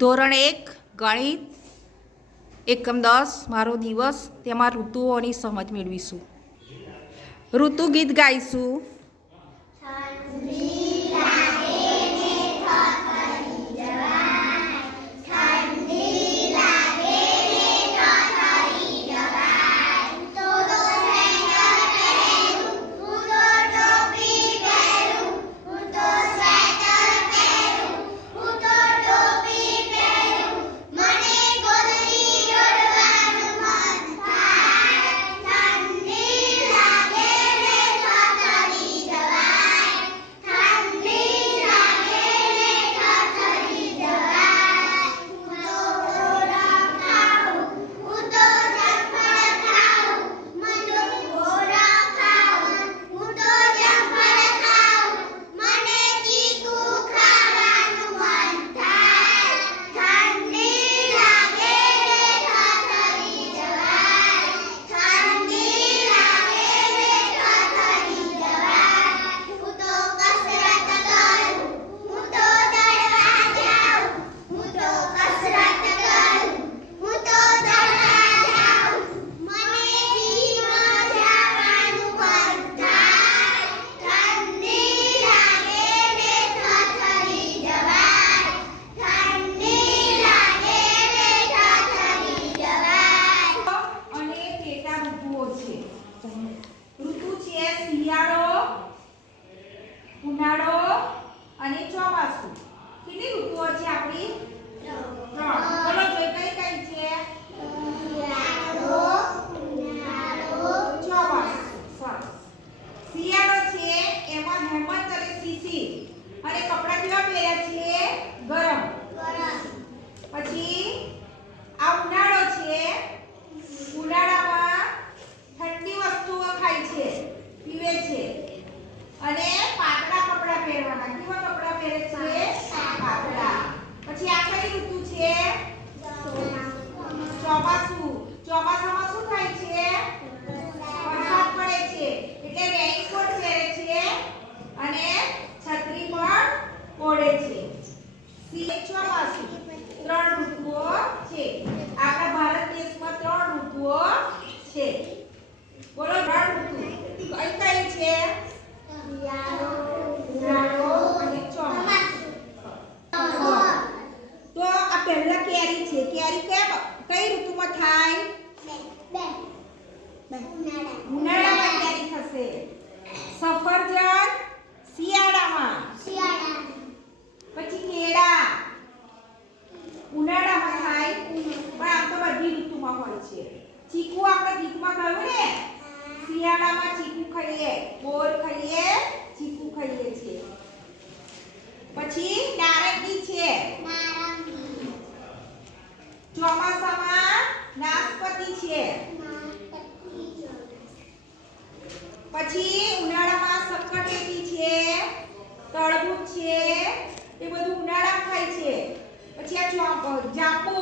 ધોરણ 1 ગણિત એકમ 10 મારો દિવસ તેમાં ઋતુઓની સમજ મેળવીશું. ઋતુ ગીત ગાઈશું. ઉનાળો અને ચોમાસું. કેટલી ઋતુઓ છે આપણી? 3. બોલો જોઈ કઈ કઈ છે? શિયાળો, ઉનાળો, ચોમાસું. સરસ. શિયાળો છે એમાં હેમંત અને શિશિર અને કપડાં કેવા પહેર્યા છે? ગરમ. પછી આ ઉનાળો છે. ઉનાળામાં ઠંડી વસ્તુઓ ખાય છે, પીવે છે અને પાતળા કપડાં પહેરવાના. કેવા કપડાં પહેરે છે? પાતળા. પછી આ કઈ ઋતુ છે? ચોમાસું. ચોમાસામાં શું થાય છે? વરસાદ પડે છે એટલે રેઇનકોટ પહેરે છે અને છત્રી પણ ઓઢે છે. ચોમાસું. 3 ઋતુઓ છે. આપણા ભારત દેશમાં 3 ઋતુઓ છે. બોલો 3 ઋતુ કઈ કઈ છે? ઉનાળો અને ચોમાસું. તો આ પહેલા કેરી છે. કેરી કઈ ઋતુમાં થાય? ઉનાળામાં કેરી થશે. સફરજન શિયાળામાં. પછી કેળા ઉનાળામાં થાય પણ આમ તો બધી ઋતુમાં હોય છે. ચીકુ આપણે ગીતમાં કહ્યું ને, શિયાળામાં ચીકુ ખાઈએ, બોર ખાઈએ, ચીકુ ખાઈએ છીએ. પછી નારંગી છે. ચોમાસામાં નાશપતી છે. પછી ઉનાળામાં શક્કરટેટી છે, તરબૂચ છે, એ બધું ઉનાળામાં થાય છે. પછી આ જાંબુ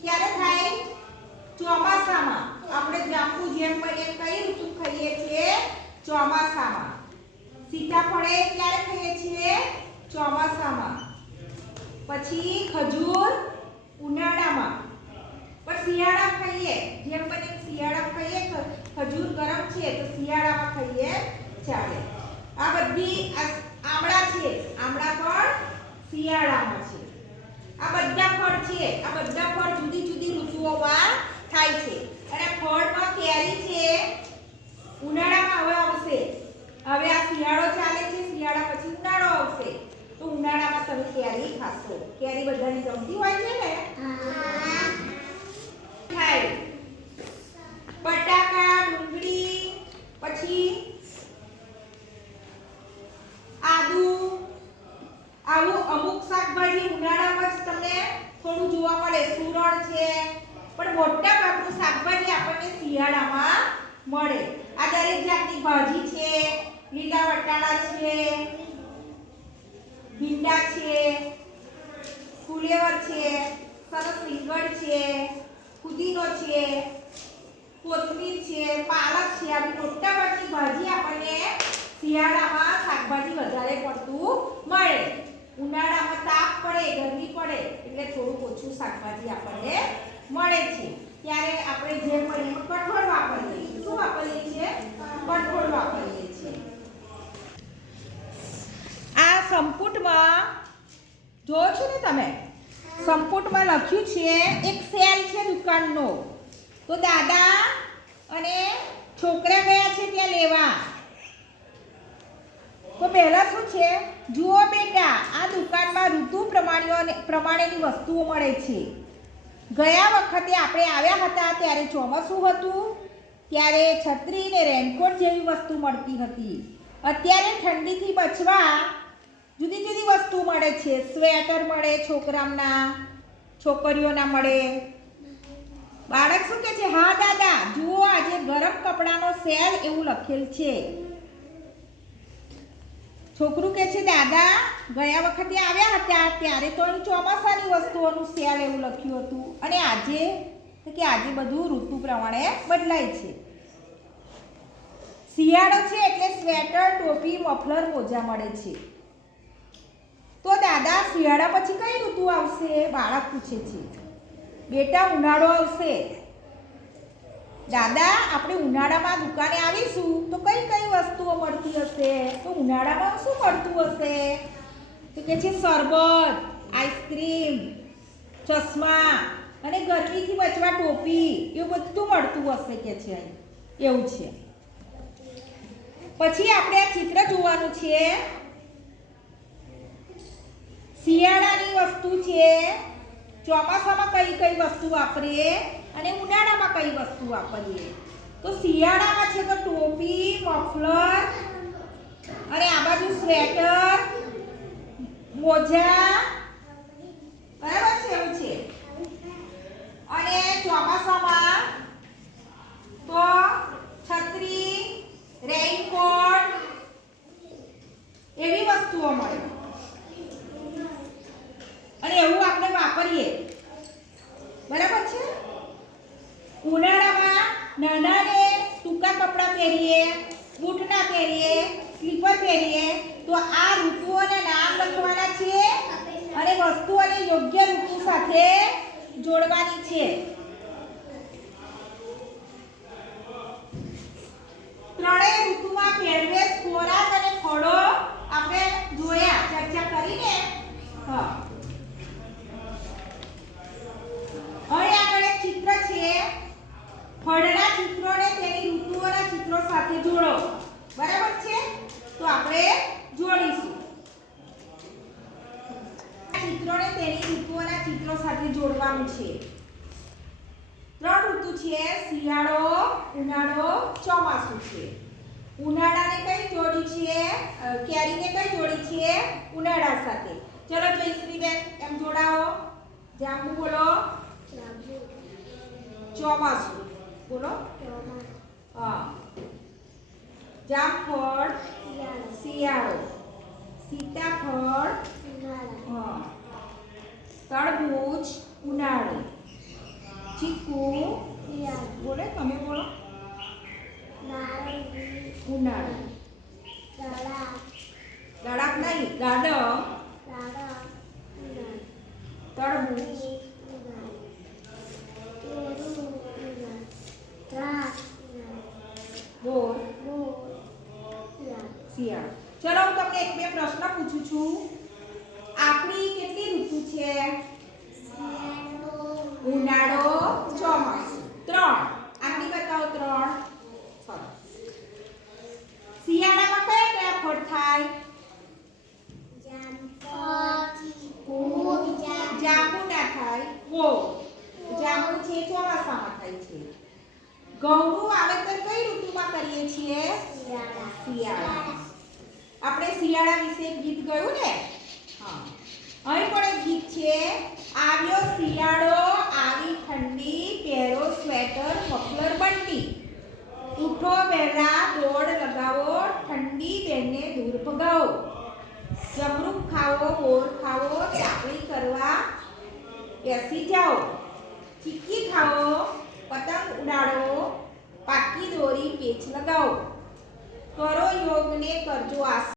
ક્યારે થાય? ચોમાસામાં. આપણે જાંબુ જેમ બને કઈ ઋતુ ખાઈએ છીએ? ચોમાસામાં. સીતાફળ ક્યારે ખાઈએ છીએ? ચોમાસામાં. પછી ખજૂર ઉનાળામાં. પણ શિયાળામાં ખાઈએ જેમ બને શિયાળામાં ખાઈએ. ખજૂર ગરમ છે તો શિયાળામાં ખાઈએ ચાલે. આ બધી આમળા છે. આમળા પણ શિયાળામાં છે. આ બધા ફળ છે. આ બધા ફળ જુદી જુદી ઋતુઓમાં થાય છે. અને ફળમાં કેરી છે ઉનાળામાં હવે આવશે. હવે આ શિયાળો ચાલે છે, શિયાળા પછી ઉનાળો આવશે. તો ઉનાળામાં તમે કેરી ખાશો. કેરી બધાની ગમતી હોય છે ને? થાય. બટાકા, ડુંગળી, પછી આદુ, આવું અમુક શાકભાજી ઉનાળામાં જ તમને થોડું જોવા મળે. સુરણ છે પણ મોટા ભાગનું શાકભાજી આપણને શિયાળામાં મળે. આ દરેક જાતની ભાજી છે. લીલા વટાણા છે, ભીંડા છે, ફુલેવર છે, સરસ રીંગણ છે, ફુદીનો છે, કોથમીર છે, પાલક છે. આવી મોટા ભાગની ભાજી આપણને શિયાળામાં શાકભાજી વધારે પડતું મળે. ઉનાળામાં તાપ પડે, ગરમી પડે એટલે થોડું ઓછું શાકભાજી આપણને મળે છે, ત્યારે આપણે જે મળે કઠોળ વાપરીએ. શું વાપરીએ છીએ? કઠોળ વાપરીએ છીએ. આ સંપુટમાં જોવો છો ને તમે, સંપુટમાં લખ્યું છે એક સેલ છે દુકાનનો. તો દાદા અને છોકરા ગયા છે ત્યાં લેવા. તો પહેલા શું છે, જુઓ બેટા, આ દુકાનમાં ઋતુ પ્રમાણેની વસ્તુઓ મળે છે. ગયા વખતે આપણે આવ્યા હતા ત્યારે ચોમાસું હતું, ત્યારે છત્રી ને રેનકોટ જેવી વસ્તુ મળતી હતી. અત્યારે ઠંડીથી બચવા જુદી જુદી વસ્તુ મળે છે. સ્વેટર મળે છોકરાઓના, છોકરીઓના મળે. બાળક શું કહે છે? હા દાદા, જુઓ આજે ગરમ કપડાનો સેલ એવું લખેલ છે. છોકરું કહે છે દાદા, ગયા વખતે આવ્યા હતા ત્યારે તો ચોમાસાની વસ્તુઓનું સેલ એવું લખ્યું હતું, અને આજે તો કે આજે બધું ઋતુ પ્રમાણે બદલાય છે. શિયાળો છે એટલે સ્વેટર, ટોપી, મફલર, મોજા મળે છે. તો દાદા, શિયાળા પછી કઈ ઋતુ આવશે? બાળક પૂછે છે. બેટા, ઉનાળો આવશે. દાદા, આપણે ઉનાળામાં દુકાને આવીશું તો કઈ કઈ વસ્તુઓ મળતી હશે? તો ઉનાળામાં શું મળતું હશે? તો કે છે શરબત, આઈસ્ક્રીમ, ચશ્મા અને ગરમીથી બચવા ટોપી, એવું બધું મળતું હશે કે છે. એવું છે. પછી આપણે આ ચિત્ર જોવાનું છે. શિયાળાની વસ્તુ છે, ચોમાસામાં કઈ કઈ વસ્તુ વાપરીએ અને ઉનાળામાં કઈ વસ્તુ વાપરીએ. તો શિયાળામાં છે તો ટોપી, મફલર અને આ બાજુ સ્વેટર, મોજા, બરાબર છે, એવું છે. અને ચોમાસામાં તો છત્રી, રેઇનકોટ એવી વસ્તુઓ મળે, અને એવું આપણે વાપરીએ. બરાબર છે. ઉનાળામાં નાના ને ટૂંકા કપડાં પહેરીએ, બૂટ ના પહેરીએ, સ્લીપર પહેરીએ. તો આ ઋતુઓના નામ લખવાના છે અને વસ્તુઓને યોગ્ય ઋતુ સાથે જોડવાની છે. ત્રણેય ઋતુમાં પહેરવેશ, ખોરાક અને ફળો આપણે જોયા, ચર્ચા કરીને. હા, હવે આગળ એક ચિત્ર છે. ફળના ચિત્રોને તેની ઋતુઓના ચિત્રો સાથે જોડો. બરાબર છે. તો આપણે જોડીશું. ચિત્રોને તેની ઋતુઓના ચિત્રો સાથે જોડવાનું છે. ત્રણ ઋતુ છે, શિયાળો, ઉનાળો, ચોમાસું છે. ઉનાળાને કઈ જોડી છે? કેરીને કઈ જોડી છે? ઉનાળા સાથે. ચલો જયશ્રીબેન એમ જોડાવો. જાંબુ બોલો. ચોમાસું બોલો. હા. જામફળ શિયાળો, સીતાફળ હા, તરબૂચ ઉનાળો, ચીકુ બોલે, તમે બોલો. ઉનાળો, દાડમ નહીં, દાડમ, તરબૂચ, બોર, શિયાળો. ચલો હું તમને એક બે પ્રશ્ન પૂછું છું. આપણી કેટલી ઋતુ છે? ઉનાળો, ચોમાસું, ત્રણ. આંગળી બતાવો, ત્રણ. શિયાળામાં કયા કયા ફળ થાય? જાંબુ ના થાય. જાંબુ છે ચોમાસામાં થાય છે. ઘઉંનું વાવેતર કઈ ઋતુમાં કરીએ છીએ? શિયાળા. આપણે શિયાળા વિશે એક ગીત ગાયું ને? હા. અહીં પણ એક ગીત છે. આવ્યો શિયાળો, આવી ઠંડી, પહેરો સ્વેટર, મફલર બંડી. ઉઠો વહેલા, દોડ લગાવો, ઠંડી બેને દૂર ભગાવો. જમરૂખ ખાવો, બોર ખાવો, ચાકરી કરવા બેસી જાઓ. ચીક્કી ખાઓ, પતંગ ઉડાડો, પાકી દોરી પેચ લગાવો. કરો યોગ ને કરજો આસન.